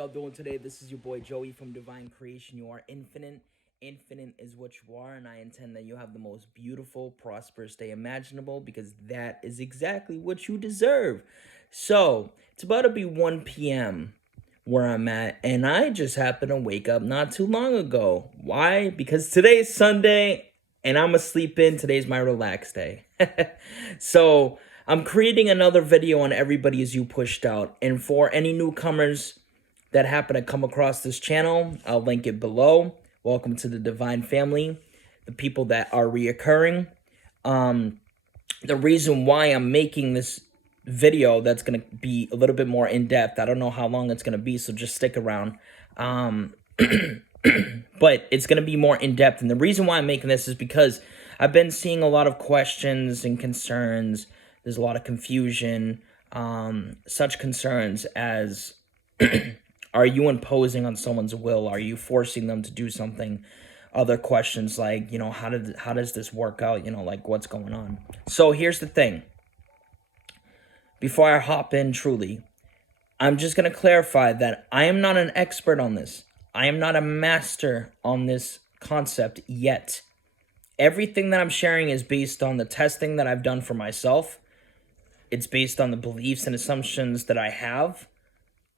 Y'all doing today? This is your boy Joey from Divine Creation. You are infinite. Infinite is what you are, and I intend that you have the most beautiful, prosperous day imaginable because that is exactly what you deserve. So, it's about to be 1 p.m. where I'm at, and I just happened to wake up not too long ago. Why? Because today's Sunday, and I'm asleep in. Today's my relax day. So, I'm creating another video on Everybody Is You Pushed Out, and for any newcomers that happen to come across this channel, I'll link it below. Welcome to the Divine Family, the people that are reoccurring. The reason why I'm making this video that's going to be a little bit more in-depth, I don't know how long it's going to be, so just stick around. But it's going to be more in-depth, and the reason why I'm making this is because I've been seeing a lot of questions and concerns. There's a lot of confusion, such concerns as... Are you imposing on someone's will? Are you forcing them to do something? Other questions like, how does this work out? Like what's going on? So here's the thing. Before I hop in truly, I'm just going to clarify that I am not an expert on this. I am not a master on this concept yet. Everything that I'm sharing is based on the testing that I've done for myself. It's based on the beliefs and assumptions that I have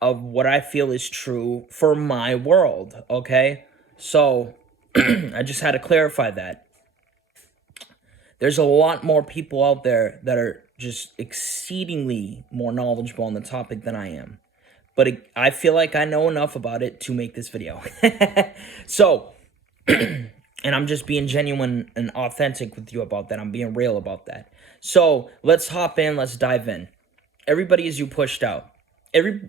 of what I feel is true for my world, okay? So, I just had to clarify that. There's a lot more people out there that are just exceedingly more knowledgeable on the topic than I am. But I feel like I know enough about it to make this video. So, and I'm just being genuine and authentic with you about that. I'm being real about that. So, let's hop in, let's dive in. Everybody Is You Pushed Out.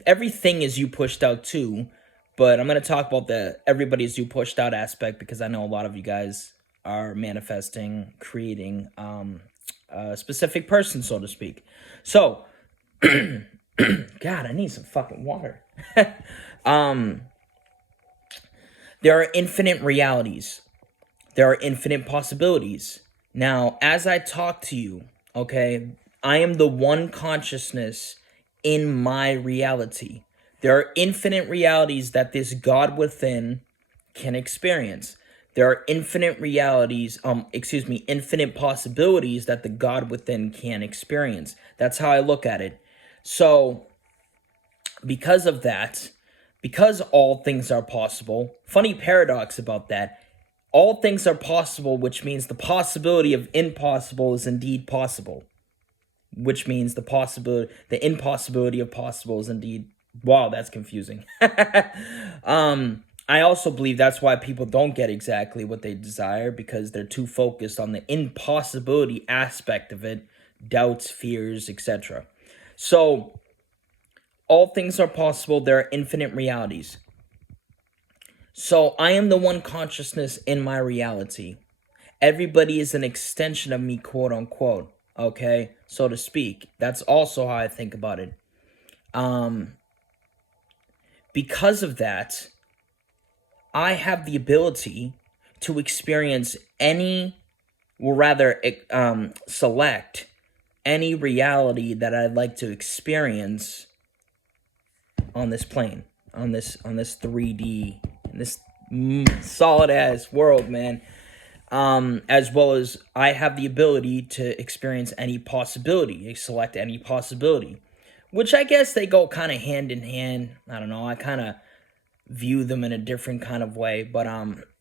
Everything is you pushed out too, but I'm going to talk about the everybody is you pushed out aspect because I know a lot of you guys are manifesting, creating a specific person, so to speak. So, God, I need some fucking water. There are infinite realities. There are infinite possibilities. Now, as I talk to you, okay, I am the one consciousness in my reality. There are infinite realities that this God within can experience. There are infinite realities, infinite possibilities that the God within can experience. That's how I look at it. So, because of that, because all things are possible, funny paradox about that, all things are possible, which means the possibility of impossible is indeed possible. Which means the impossibility of possible is indeed, wow, that's confusing. I also believe that's why people don't get exactly what they desire, because they're too focused on the impossibility aspect of it, doubts, fears, etc. So, all things are possible. There are infinite realities. So, I am the one consciousness in my reality. Everybody is an extension of me, quote unquote. Okay, so to speak. That's also how I think about it. Because of that, I have the ability to experience select any reality that I'd like to experience on this plane, on this 3D, in this solid ass world, man. As well as I have the ability to experience any possibility, select any possibility, which I guess they go kind of hand in hand. I don't know. I kind of view them in a different kind of way, but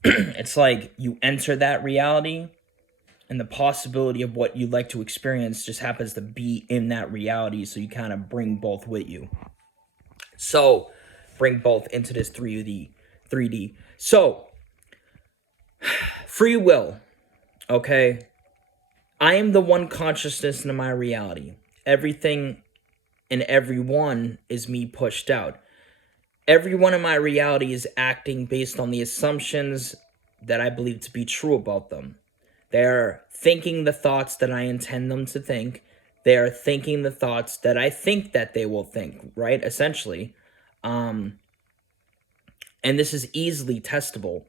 it's like you enter that reality and the possibility of what you'd like to experience just happens to be in that reality. So you kind of bring both with you. So bring both into this 3D. So, free will, okay? I am the one consciousness in my reality. Everything and everyone is me pushed out. Everyone in my reality is acting based on the assumptions that I believe to be true about them. They're thinking the thoughts that I intend them to think. They are thinking the thoughts that I think that they will think, right? Essentially. And this is easily testable.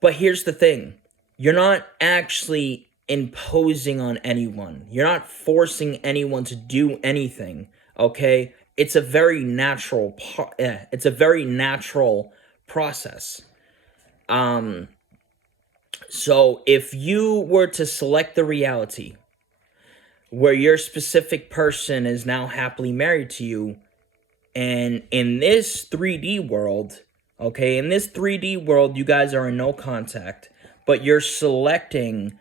But here's the thing. You're not actually imposing on anyone. You're not forcing anyone to do anything, okay? it's a very natural it's a very natural process. So if you were to select the reality where your specific person is now happily married to you, and in this 3D world, okay, in this 3D world, you guys are in no contact, but you're selecting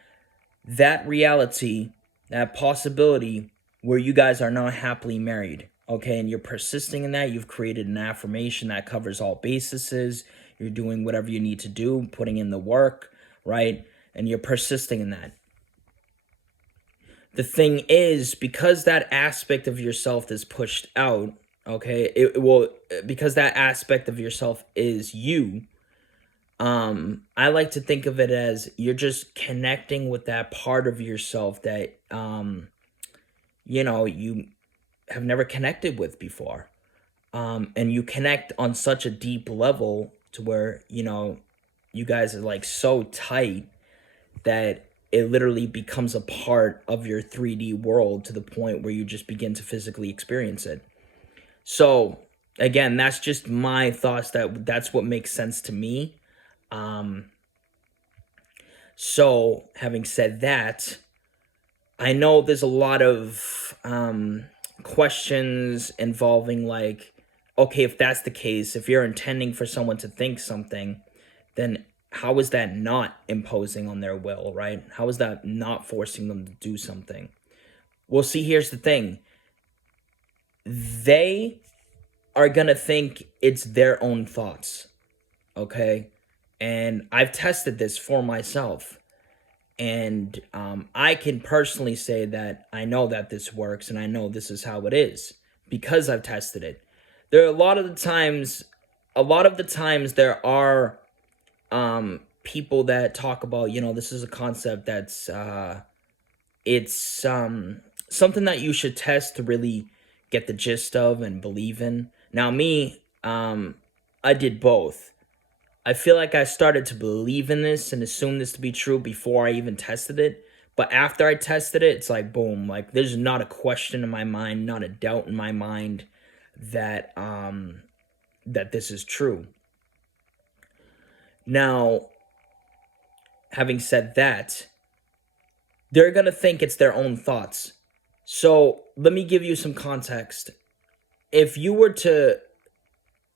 that reality, that possibility where you guys are not happily married, okay, and you're persisting in that. You've created an affirmation that covers all bases. You're doing whatever you need to do, putting in the work, right? And you're persisting in that. The thing is, because that aspect of yourself is pushed out, okay, it will, because that aspect of yourself is you, I like to think of it as you're just connecting with that part of yourself that, you have never connected with before. And you connect on such a deep level to where, you guys are like so tight that it literally becomes a part of your 3D world to the point where you just begin to physically experience it. So again, that's just my thoughts. That's what makes sense to me. So having said that, I know there's a lot of questions involving like, okay, if that's the case, if you're intending for someone to think something, then how is that not imposing on their will, right? How is that not forcing them to do something? Well, see, here's the thing. They are going to think it's their own thoughts, okay? And I've tested this for myself. And I can personally say that I know that this works and I know this is how it is because I've tested it. There are a lot of the times there are people that talk about, this is a concept that's it's something that you should test to really get the gist of and believe in. Now me, I did both. I feel like I started to believe in this and assume this to be true before I even tested it. But after I tested it, it's like, boom, like there's not a question in my mind, not a doubt in my mind that that this is true. Now, having said that, they're going to think it's their own thoughts. So let me give you some context. If you were to,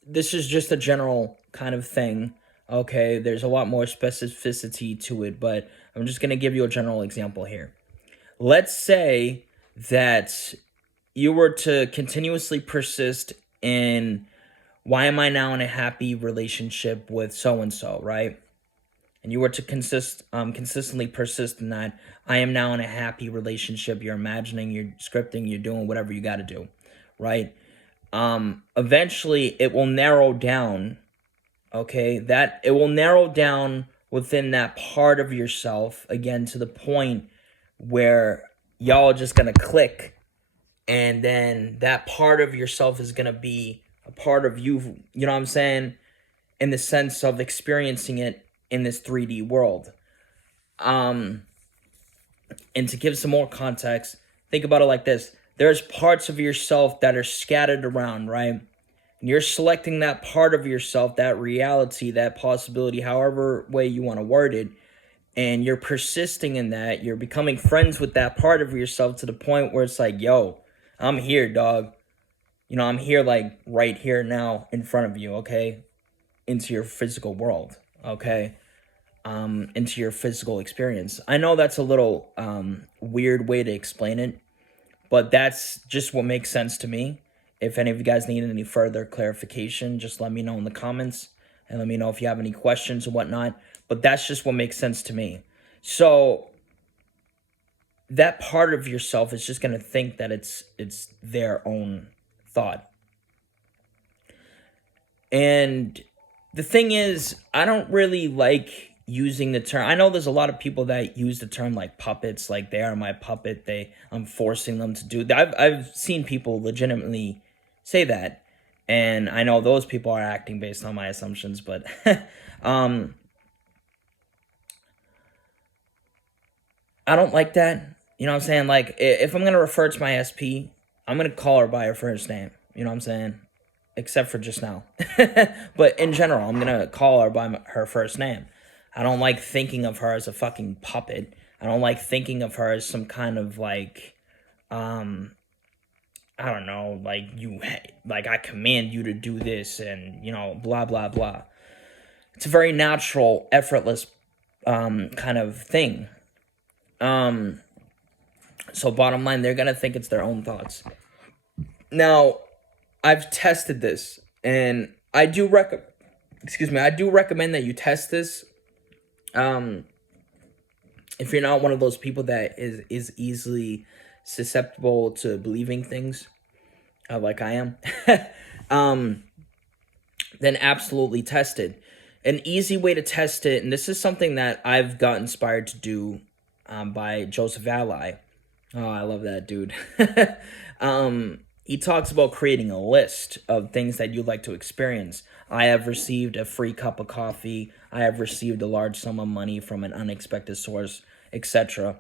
this is just a general kind of thing, okay? There's a lot more specificity to it, but I'm just going to give you a general example here. Let's say that you were to continuously persist in, why am I now in a happy relationship with so-and-so, right? And you were to consistently persist in that, I am now in a happy relationship. You're imagining, you're scripting, you're doing whatever you got to do, right? Eventually it will narrow down, okay? That it will narrow down within that part of yourself, again, to the point where y'all are just going to click. And then that part of yourself is going to be a part of you, you know what I'm saying? In the sense of experiencing it in this 3D world. And to give some more context, think about it like this. There's parts of yourself that are scattered around, right? And you're selecting that part of yourself, that reality, that possibility, however way you want to word it, and you're persisting in that. You're becoming friends with that part of yourself to the point where it's like, yo, I'm here, dog. I'm here, like, right here now in front of you, okay? Into your physical world, okay? Into your physical experience. I know that's a little weird way to explain it, but that's just what makes sense to me. If any of you guys need any further clarification, just let me know in the comments and let me know if you have any questions or whatnot. But that's just what makes sense to me. So that part of yourself is just going to think that it's their own thought. And the thing is, I don't really like using the term. I know there's a lot of people that use the term like puppets, like they are my puppet. I'm forcing them to do that. I've seen people legitimately say that, and I know those people are acting based on my assumptions, but I don't like that. You know what I'm saying? Like, if I'm gonna refer to my SP, I'm gonna call her by her first name. You know what I'm saying? Except for just now. But in general, I'm going to call her by her first name. I don't like thinking of her as a fucking puppet. I don't like thinking of her as some kind of like, I don't know, like I command you to do this and, you know, blah, blah, blah. It's a very natural, effortless kind of thing. So bottom line, they're going to think it's their own thoughts. Now, I've tested this, and I do recommend that you test this. If you're not one of those people that is easily susceptible to believing things, like I am, then absolutely test it. An easy way to test it, and this is something that I've got inspired to do by Joseph Ally. Oh, I love that dude. He talks about creating a list of things that you'd like to experience. I have received a free cup of coffee. I have received a large sum of money from an unexpected source, etc.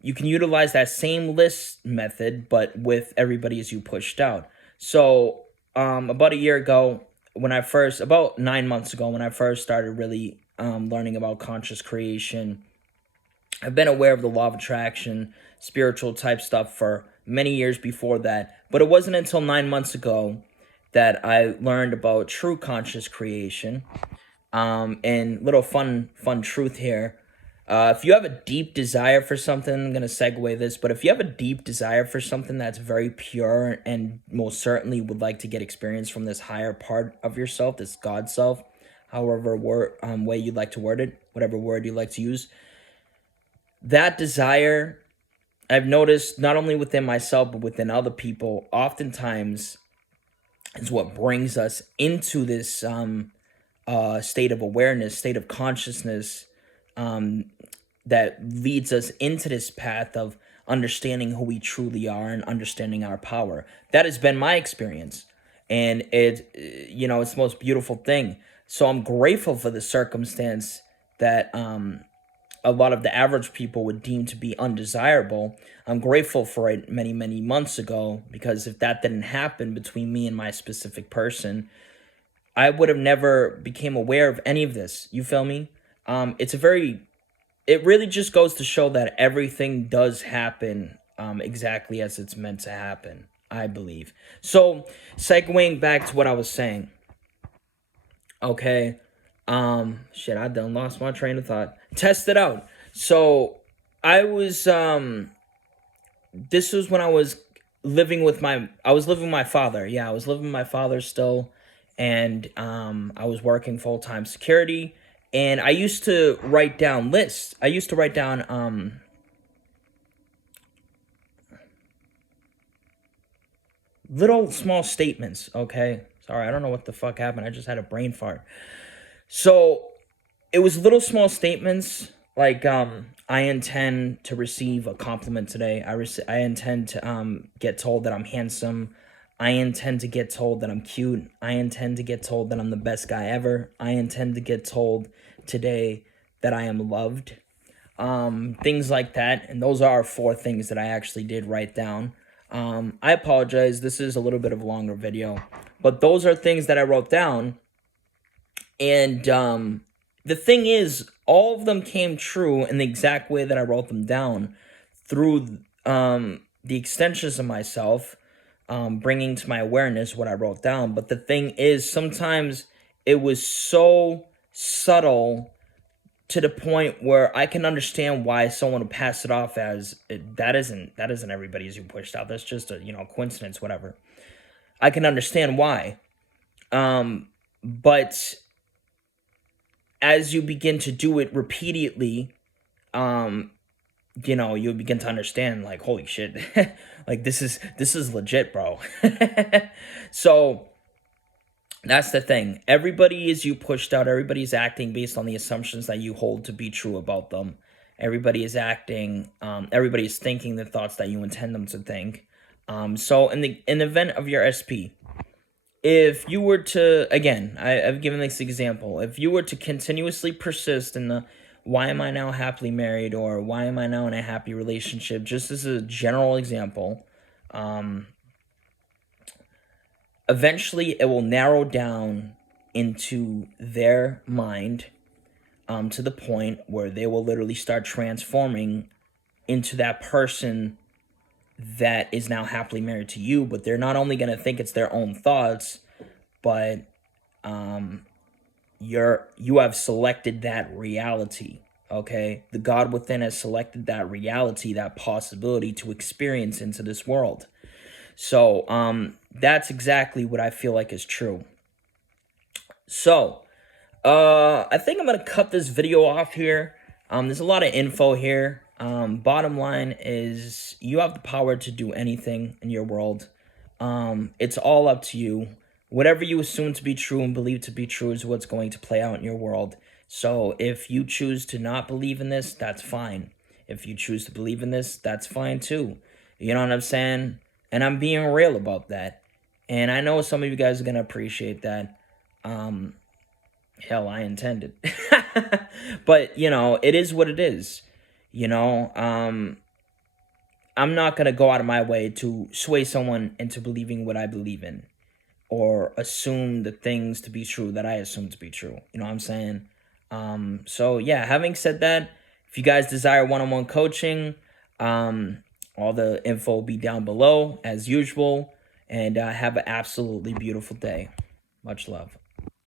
You can utilize that same list method, but with everybody as you pushed out. So, about a year ago, about 9 months ago, when I first started really learning about conscious creation, I've been aware of the law of attraction, spiritual type stuff for many years before that. But it wasn't until 9 months ago that I learned about true conscious creation. And little fun truth here. If you have a deep desire for something, I'm going to segue this, but if you have a deep desire for something that's very pure and most certainly would like to get experience from this higher part of yourself, this God self, however way you'd like to word it, whatever word you like to use, that desire, I've noticed not only within myself, but within other people, oftentimes is what brings us into this state of awareness, state of consciousness, that leads us into this path of understanding who we truly are and understanding our power. That has been my experience. And it's the most beautiful thing. So I'm grateful for the circumstance that a lot of the average people would deem to be undesirable. I'm grateful for it many, many months ago, because if that didn't happen between me and my specific person, I would have never became aware of any of this. You feel me? It really just goes to show that everything does happen exactly as it's meant to happen, I believe. So, segueing back to what I was saying. Okay. I done lost my train of thought. Test it out. So, this was when I was living with my father. Yeah, I was living with my father still. And I was working full-time security. And I used to write down lists. I used to write down little small statements, okay? Sorry, I don't know what the fuck happened. I just had a brain fart. So, it was little small statements like I intend to receive a compliment today. I intend to get told that I'm handsome. I intend to get told that I'm cute. I intend to get told that I'm the best guy ever. I intend to get told today that I am loved. Things like that. And those are 4 things that I actually did write down. I apologize. This is a little bit of a longer video. But those are things that I wrote down. And the thing is, all of them came true in the exact way that I wrote them down through the extensions of myself. Bringing to my awareness what I wrote down. But the thing is, sometimes it was so subtle to the point where I can understand why someone would pass it off as that isn't everybody as you pushed out. That's just a coincidence, whatever. I can understand why. But as you begin to do it repeatedly, you begin to understand, like, holy shit, like this is legit, bro. So that's the thing. Everybody is you pushed out. Everybody's acting based on the assumptions that you hold to be true about them. Everybody is acting. Everybody is thinking the thoughts that you intend them to think. So in the event of your SP, if you were to, again, I've given this example. If you were to continuously persist in the why am I now happily married, or why am I now in a happy relationship, just as a general example, eventually it will narrow down into their mind, to the point where they will literally start transforming into that person that is now happily married to you. But they're not only going to think it's their own thoughts, but you have selected that reality. Okay, the God within has selected that reality, that possibility to experience into this world. So that's exactly what I feel like is true. So I think I'm gonna cut this video off here. There's a lot of info here. Bottom line is, you have the power to do anything in your world. It's all up to you. Whatever you assume to be true and believe to be true is what's going to play out in your world. So if you choose to not believe in this, that's fine. If you choose to believe in this, that's fine too. You know what I'm saying? And I'm being real about that. And I know some of you guys are going to appreciate that. Hell, I intended. But, you know, it is what it is. You know, I'm not going to go out of my way to sway someone into believing what I believe in, or assume the things to be true that I assume to be true. You know what I'm saying? So, yeah, having said that, if you guys desire one-on-one coaching, all the info will be down below as usual. And have an absolutely beautiful day. Much love.